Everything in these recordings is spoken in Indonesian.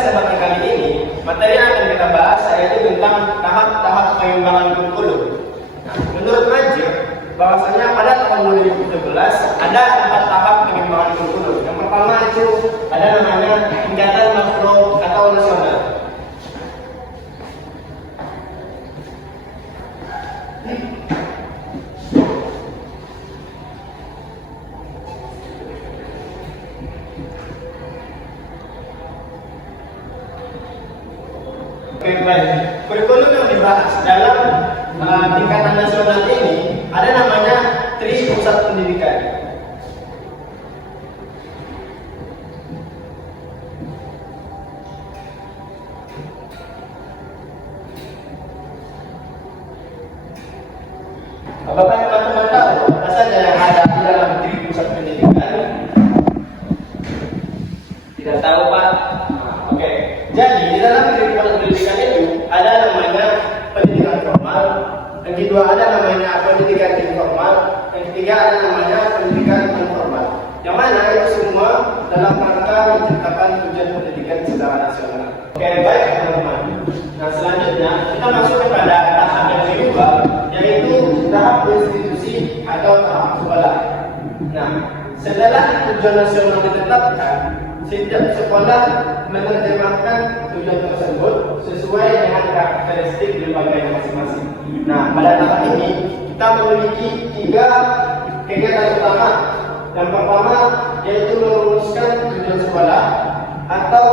kesempatan kali ini, materi yang akan kita bahas yaitu tentang tahap-tahap pengembangan kurikulum. Nah, menurut Majid, bahwasanya pada tahun 2017 ada 4 tahap pengembangan kurikulum. Yang pertama itu ada namanya tingkatan makro atau nasional. Baik, kurikulum yang dibahas dalam tingkatan nasional ini ada namanya Tri Pusat Pendidikan. Apakah teman-teman tahu apa saja yang ada di dalam Tri Pusat Pendidikan? Tidak tahu, Pak? Oke. Jadi di dalam Tri Pusat Pendidikan itu ada namanya pendidikan formal, yang kedua ada namanya pendidikan informal, yang ketiga ada namanya pendidikan informal. Yang mana itu semua dalam rangka menciptakan tujuan pendidikan secara nasional. Oke, baik teman-teman. Nah, selanjutnya kita masuk kepada tahap yang kedua, yaitu tahap institusi atau tahap sekolah. Nah, setelah tujuan nasional ditetapkan, setiap sekolah menerjemahkan tujuan tersebut sesuai dengan karakteristik lembaganya masing-masing. Nah, pada tahap ini kita memiliki 3 kegiatan utama. Yang pertama yaitu merumuskan tujuan sekolah atau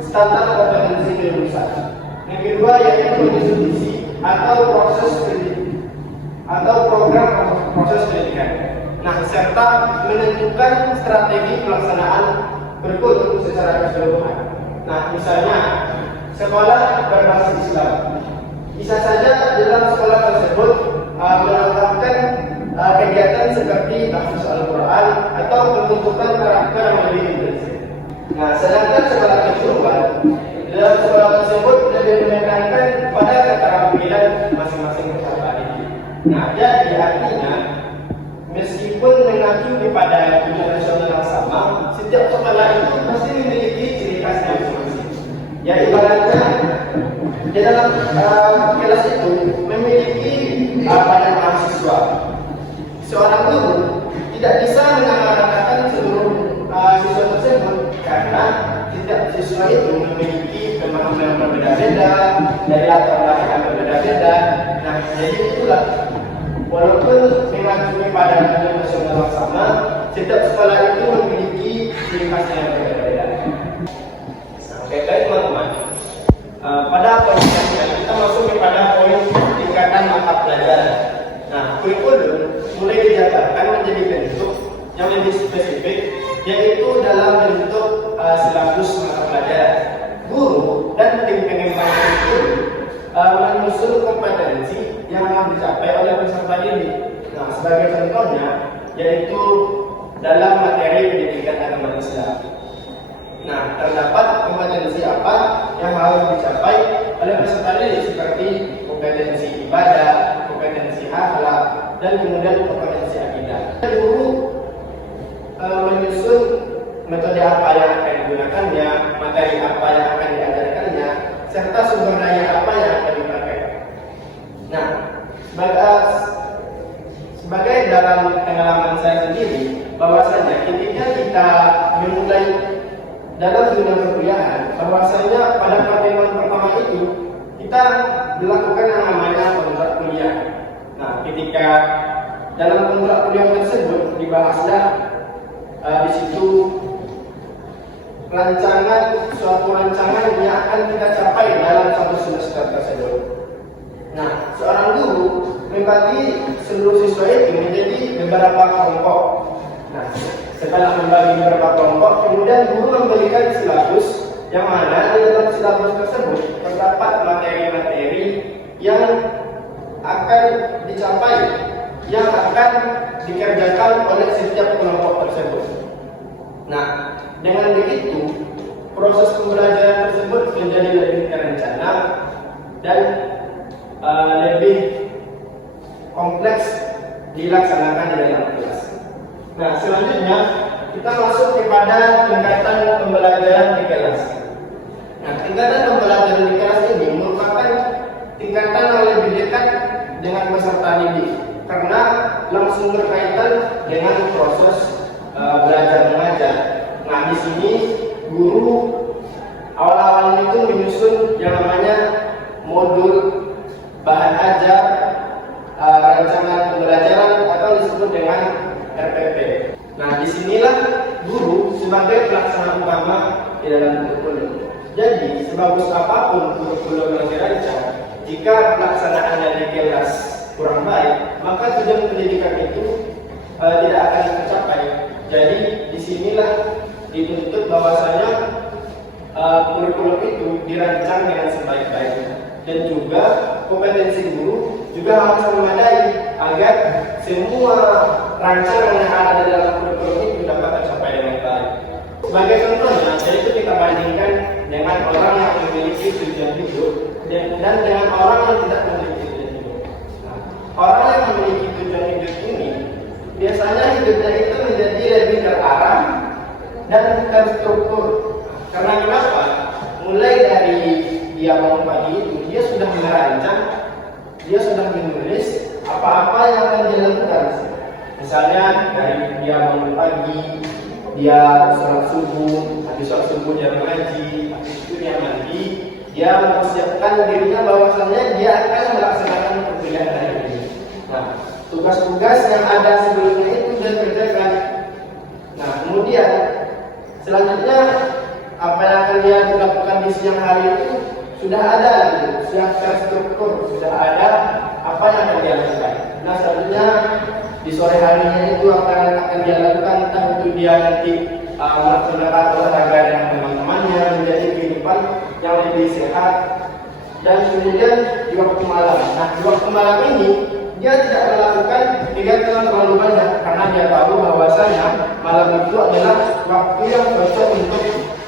standar kompetensi kelulusan. Yang kedua yaitu institusi atau program proses pendidikan. Nah, serta menentukan strategi pelaksanaan kurikulum secara keseluruhan. Nah, misalnya sekolah berbasis Islam, bisa saja dalam sekolah tersebut melakukan kegiatan seperti tahfiz Al-Quran atau pembentukan karakter yang lebih intensif. Nah, sedangkan sekolah keseluruhan, dalam sekolah tersebut lebih menekankan pada keterampilan masing-masing peserta didik. Nah, jadi artinya meskipun mengacu kepada tujuan nasional yang sama, setiap sekolah itu pasti memiliki ciri khasnya masing-masing. Ya, ibaratnya di dalam kelas itu memiliki banyak mahasiswa. Seorang guru tidak bisa mengamalkan seluruh siswa tersebut karena setiap siswa itu memiliki pemahaman yang berbeda-beda, dari latar belakang yang berbeda-beda. Nah, jadi itulah, walaupun mengacu pada tujuan nasional yang sama, setiap sekolah itu memiliki ciri khasnya yang berbeda-beda. Oke, baik teman-teman. Pada poin selanjutnya kita masuk kepada poin tingkatan mata pelajaran. Nah, kurikulum mulai dijabarkan menjadi bentuk yang lebih spesifik, yaitu dalam bentuk silabus mata pelajaran. Guru dan tim pengembang kurikulum menyusun kompetensi yang akan dicapai oleh peserta didik. Nah, sebagai contohnya yaitu dalam materi pendidikan agama Islam. Nah, terdapat kompetensi apa yang harus dicapai oleh peserta didik seperti kompetensi ibadah, kompetensi akhlak, dan kemudian kompetensi akidah. Guru menyusun metode apa yang akan digunakannya, materi apa yang akan diajarkannya, serta sumber daya apa yang akan dipakai. Nah, sebagai dalam pengalaman saya sendiri, bahwasanya ketika kita memulai dalam dunia perkuliahan, bahwasanya pada pertemuan pertama itu kita dilakukan yang namanya kontrak kuliah. Nah, ketika dalam kontrak kuliah tersebut dibahaslah di situ suatu rancangan yang akan kita capai dalam satu semester tersebut. Nah, seorang guru membagi seluruh siswa itu menjadi beberapa kelompok. Nah, setelah membagi beberapa kelompok, kemudian guru memberikan silabus yang mana di dalam silabus tersebut terdapat materi-materi yang akan dicapai, yang akan dikerjakan oleh setiap kelompok tersebut. Nah, dengan begitu proses pembelajaran tersebut menjadi lebih terencana dan lebih kompleks dilaksanakan di dalam kelas. Nah, selanjutnya kita masuk kepada tingkatan pembelajaran di kelas. Nah, tingkatan pembelajaran di kelas ini merupakan tingkatan yang lebih dekat dengan peserta didik karena langsung berkaitan dengan proses belajar mengajar. Nah, di sini guru awal-awalnya itu menyusun yang namanya modul bahan ajar, rencana pembelajaran atau disebut dengan RPP. Nah, disinilah guru sebagai pelaksana utama di dalam kurikulum. Jadi, sebagus apapun kurikulum yang dirancang, jika pelaksanaannya di kelas kurang baik, maka tujuan pendidikan itu tidak akan tercapai. Jadi, disinilah dituntut bahwasanya kurikulum itu dirancang dengan sebaik-baiknya, dan juga kompetensi guru juga harus memadai agar semua rancangan yang ada di dalam kurikulum itu dapat tercapai dengan baik. Sebagai contohnya, jadi itu kita bandingkan dengan orang yang memiliki tujuan hidup dan dengan orang yang tidak memiliki tujuan hidup. Nah, orang yang memiliki tujuan hidup ini biasanya hidupnya itu menjadi lebih terarah dan terstruktur. Karena kenapa? Mulai dari dia bangun pagi itu, dia sudah merancang, dia sudah menulis apa-apa yang akan dia lakukan. Misalnya dari dia bangun pagi, dia sholat subuh, habis sholat subuh dia mengaji, habis itu dia mandi, dia mempersiapkan dirinya bahwasannya dia akan melaksanakan pekerjaan hari ini. Nah, tugas-tugas yang ada sebelumnya itu dia kerjakan. Nah, kemudian selanjutnya apa yang akan dia lakukan di siang hari itu sudah ada, gitu, sudah terstruktur, sudah ada apa yang akan dia lakukan. Nah, selanjutnya di sore harinya itu apa yang akan dia lakukan, entah itu dia nanti melaksanakan olahraga dengan teman-temannya, menjadi kehidupan yang lebih sehat. Dan kemudian di waktu malam, nah di waktu malam ini dia tidak melakukan kegiatan terlalu banyak karena dia tahu bahwasanya malam itu adalah waktu yang cocok untuk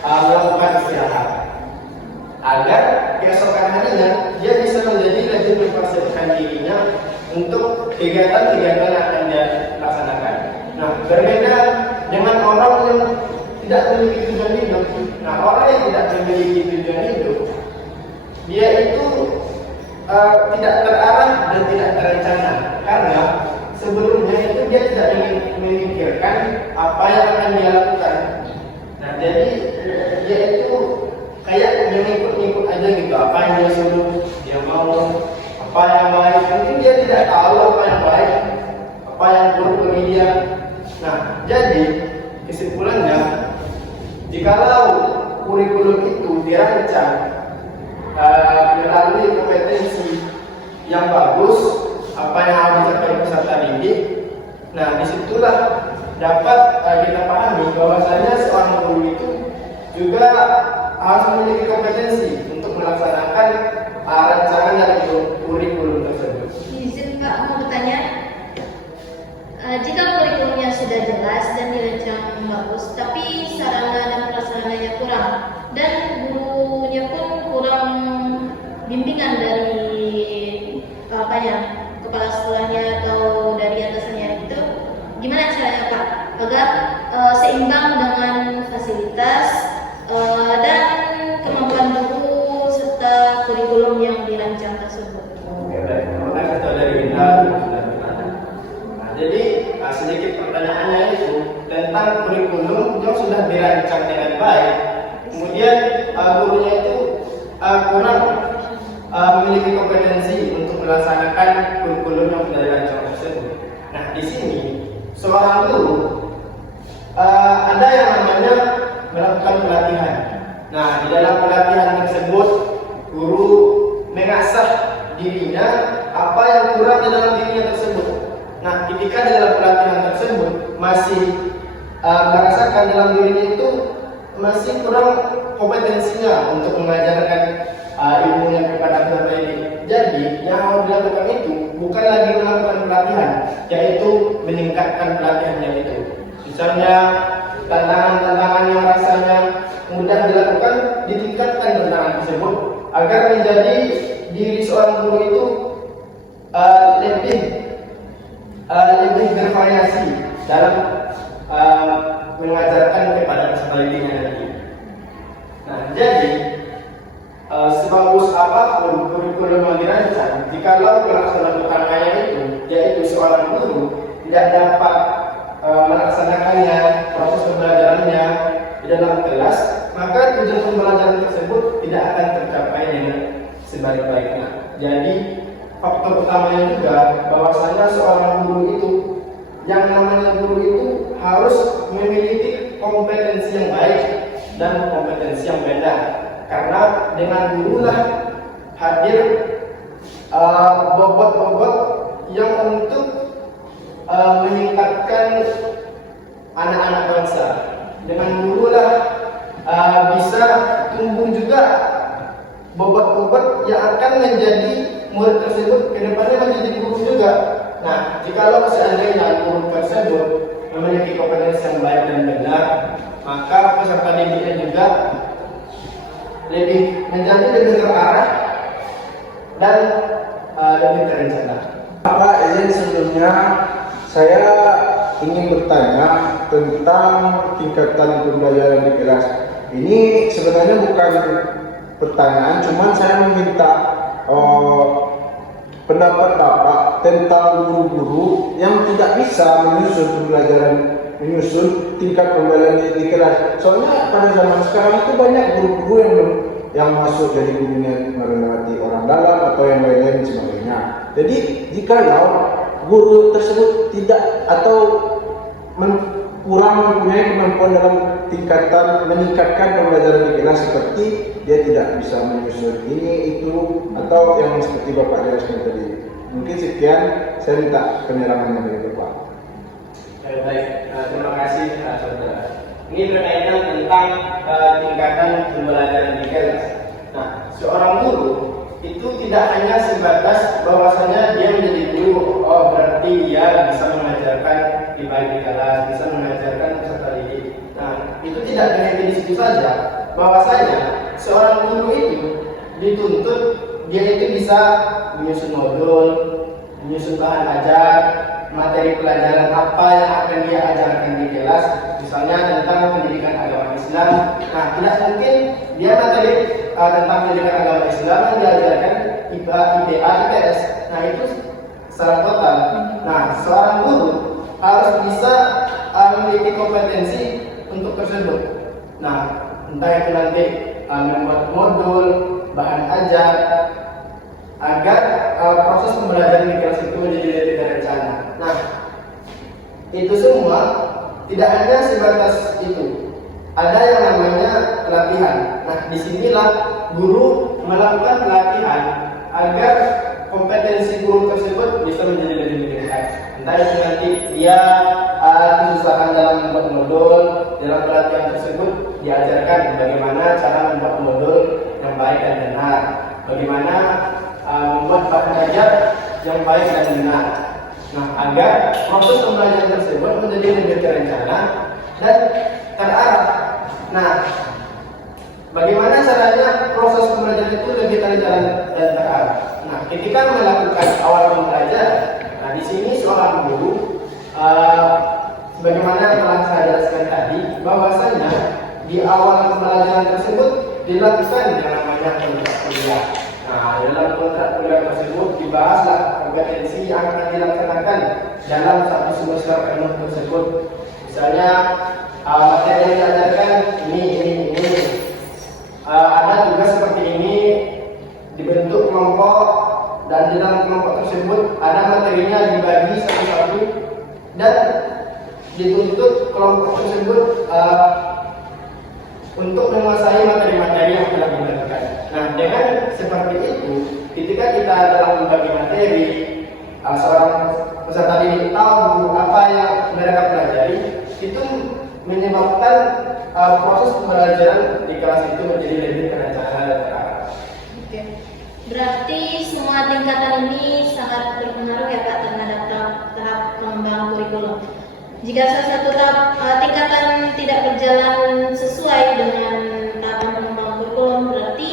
melakukan istirahat, agar keesokan harinya dia bisa menjadi lebih mempersiapkan dirinya untuk kegiatan-kegiatan yang akan dia laksanakan. Nah, berbeda dengan orang yang tidak memiliki tujuan hidup. Nah, orang yang tidak memiliki tujuan hidup, dia itu tidak terarah dan tidak terencana, karena sebelumnya itu dia tidak memikirkan apa yang akan dia lakukan. Nah, jadi dia itu kayak mengikut-ikut aja gitu, apa yang dia suruh dia mau, apa yang baik, mungkin dia tidak tahu apa yang baik, apa yang buruk bagi dia. Nah, jadi kesimpulannya, jikalau kurikulum itu dirancang melalui kompetensi yang bagus, apa yang harus dicapai peserta didik, nah disitulah dapat kita pahami bahwasanya seorang guru itu juga harus memiliki kompetensi untuk melaksanakan rancangan dari kurikulum tersebut. Izin Pak, mau bertanya, jika kurikulumnya sudah jelas dan dirancang bagus, tapi sarana dan prasarananya kurang dan gurunya pun kurang bimbingan dari kepala sekolahnya atau dari atasannya, itu gimana caranya Pak agar seimbang dengan fasilitas dan kemampuan guru serta kurikulum yang dirancang tersebut? Oke, baik. Terima kasih dari Indah. Nah, jadi sedikit pertanyaannya itu tentang kurikulum yang sudah dirancang dengan baik, kemudian gurunya itu kurang memiliki kompetensi untuk melaksanakan kurikulum yang sudah dirancang tersebut. Nah, di sini seorang guru ada yang namanya melakukan pelatihan. Nah, di dalam pelatihan tersebut guru mengasah dirinya apa yang kurang di dalam dirinya tersebut. Nah, ketika di dalam pelatihan tersebut masih merasakan dalam dirinya itu masih kurang kompetensinya untuk mengajarkan ilmunya kepada peserta didik. Jadi yang harus dilakukan itu bukan lagi melakukan pelatihan, yaitu meningkatkan pelatihannya itu. Misalnya tantangan-tantangan yang rasanya mudah dilakukan, ditingkatkan tantangan tersebut agar menjadi diri seorang guru itu lebih bervariasi dalam mengajarkan kepada peserta didiknya nanti. Nah, jadi kurikulum dirancang, jikalau pelaksana utamanya itu, yaitu seorang guru, tidak dapat melaksanakannya, proses pembelajarannya di dalam kelas, maka tujuan pembelajaran tersebut tidak akan tercapai dengan sebaik-baiknya. Jadi faktor utamanya juga bahwasanya seorang guru itu, yang namanya guru itu harus memiliki kompetensi yang baik dan kompetensi yang benar, karena dengan gurulah hadir bobot-bobot yang untuk meningkatkan anak-anak bangsa. Dengan gurulah bisa tumbuh juga bobot-bobot yang akan menjadi murid tersebut kedepannya menjadi guru juga. Nah, jikalau seandainya guru tersebut memiliki kompetensi yang baik dan benar, maka peserta didiknya juga menjadi lebih terarah dan lebih terencana. Pak izin sebelumnya saya ingin bertanya tentang tingkatan pembelajaran di kelas. Ini sebenarnya bukan pertanyaan, cuman saya meminta pendapat Bapak tentang guru-guru yang tidak bisa menyusun tingkat pembelajaran di kelas. Soalnya pada zaman sekarang itu banyak guru-guru yang masuk jadi gurunya melewati orang dalam atau yang lain-lain sebagainya. Jadi jikalau guru tersebut tidak atau kurang mempunyai kemampuan dalam tingkatan meningkatkan pembelajaran di kelas, seperti dia tidak bisa menyusun ini itu atau yang seperti Bapak jelaskan tadi. Mungkin sekian, saya minta penerangannya dari Bapak. Baik, terima kasih saudara. Ini berkaitan tentang tingkatan pembelajaran di kelas. Nah, seorang guru itu tidak hanya sebatas bahwasanya dia menjadi guru, oh berarti dia bisa mengajarkan di balik kelas, bisa mengajarkan peserta didik. Nah, itu tidak berhenti di situ saja. Bahwasanya seorang guru itu dituntut dia itu bisa menyusun modul, menyusun bahan ajar, materi pelajaran apa yang akan dia ajarkan di kelas, misalnya tentang pendidikan agama Islam. Nah, tidak mungkin dia materi tentang pendidikan agama Islam yang diajarkan IPA, IPA, IPS. Nah, itu secara total. Nah, seorang guru harus bisa memiliki kompetensi untuk tersebut. Nah, entah itu nanti membuat modul, bahan ajar, agar proses pembelajaran di kelas itu menjadi lebih terencana. Nah, itu semua tidak hanya sebatas itu. Ada yang namanya pelatihan. Nah, disinilah guru melakukan pelatihan agar kompetensi guru tersebut bisa menjadi lebih meningkat. Entah itu nanti dia diusahakan dalam membuat modul, dalam pelatihan tersebut diajarkan bagaimana cara membuat modul yang baik dan benar, bagaimana membuat bahan ajar yang baik dan benar. Nah, agar proses pembelajaran tersebut menjadi lebih terencana dan terarah. Nah, bagaimana caranya proses pembelajaran itu lebih terencana dan terarah? Nah, ketika melakukan awal pembelajaran, nah di sini seorang guru, sebagaimana yang telah saya jelaskan tadi, bahwasanya di awal pembelajaran tersebut dilakukan yang namanya kontrak kuliah. Nah, dalam kontrak kuliah tersebut dibahaslah kompetensi yang akan dilaksanakan dalam satu semester penuh tersebut. Misalnya materi yang diajarkan ini. Ada juga seperti ini, dibentuk kelompok dan di dalam kelompok tersebut ada materinya dibagi satu-satu dan dituntut kelompok tersebut untuk menguasai materi-materi yang telah dilakukan. Nah, dengan seperti itu, ketika kita dalam membagi materi, seorang peserta didik tahu apa yang mereka pelajari, itu menyebabkan proses pembelajaran di kelas itu menjadi lebih terencana dan terarah. Oke. Berarti semua tingkatan ini sangat berpengaruh ya Pak terhadap tahap pengembangan kurikulum. Jika salah satu tingkatan tidak berjalan sesuai dengan tahapan pengembangan kurikulum, berarti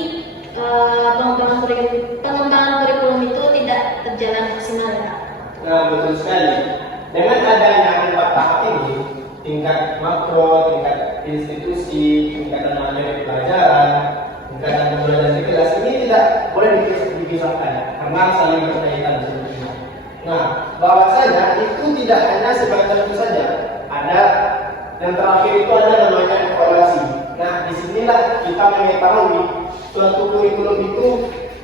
pengembangan kurikulum itu tidak terjalan maksimal ya Pak. Nah, betul sekali. Dengan adanya 4 tahap ini, tingkat makro, tingkat institusi, tingkatan materi pelajaran, tingkatan pembelajaran di kelas, ini tidak boleh dipisahkan karena saling berkaitan sebetulnya. Nah, bahwasanya itu tidak hanya sebatas itu saja. Ada yang terakhir itu ada namanya evaluasi. Nah, disinilah kita mengetahui suatu kurikulum itu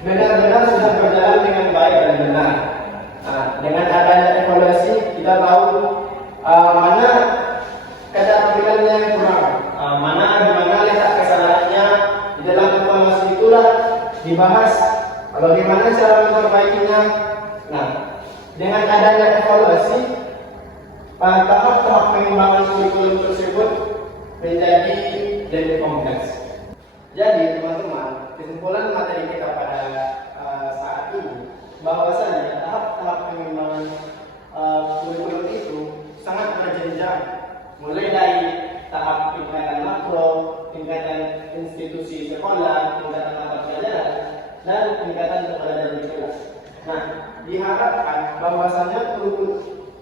benar-benar sudah berjalan dengan baik dan benar. Nah, dengan adanya evaluasi kita tahu mana keterampilannya yang kurang, di mana letak kesalahannya. Di dalam evaluasi itulah dibahas bagaimana cara memperbaikinya. Nah, dengan adanya evaluasi, tahap-tahap pengembangan kurikulum tersebut menjadi lebih kompleks. Jadi teman-teman, kesimpulan materi kita pada saat ini bahwasanya tahap-tahap pengembangan kurikulum itu sangat berjenjang, mulai dari tahap tingkatan makro, tingkatan institusi sekolah, tingkatan mata pelajaran, dan tingkatan kepala dan di kelas. Nah, diharapkan bahwasanya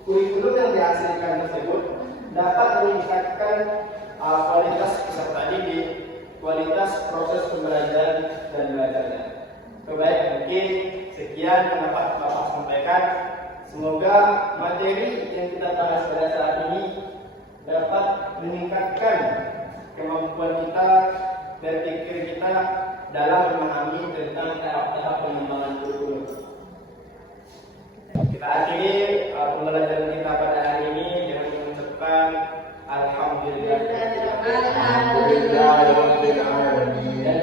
kurikulum yang dihasilkan tersebut dapat meningkatkan kualitas peserta didik, kualitas proses pembelajaran dan belajarnya. Baik, mungkin sekian yang dapat Bapak sampaikan. Semoga materi yang kita bahas pada saat ini dapat meningkatkan kemampuan kita dan pikir kita dalam memahami tentang tahap-tahap pengembangan kurikulum. Kita akhiri pembelajaran kita pada hari ini dengan mengucapkan Alhamdulillah. Alhamdulillah. Dan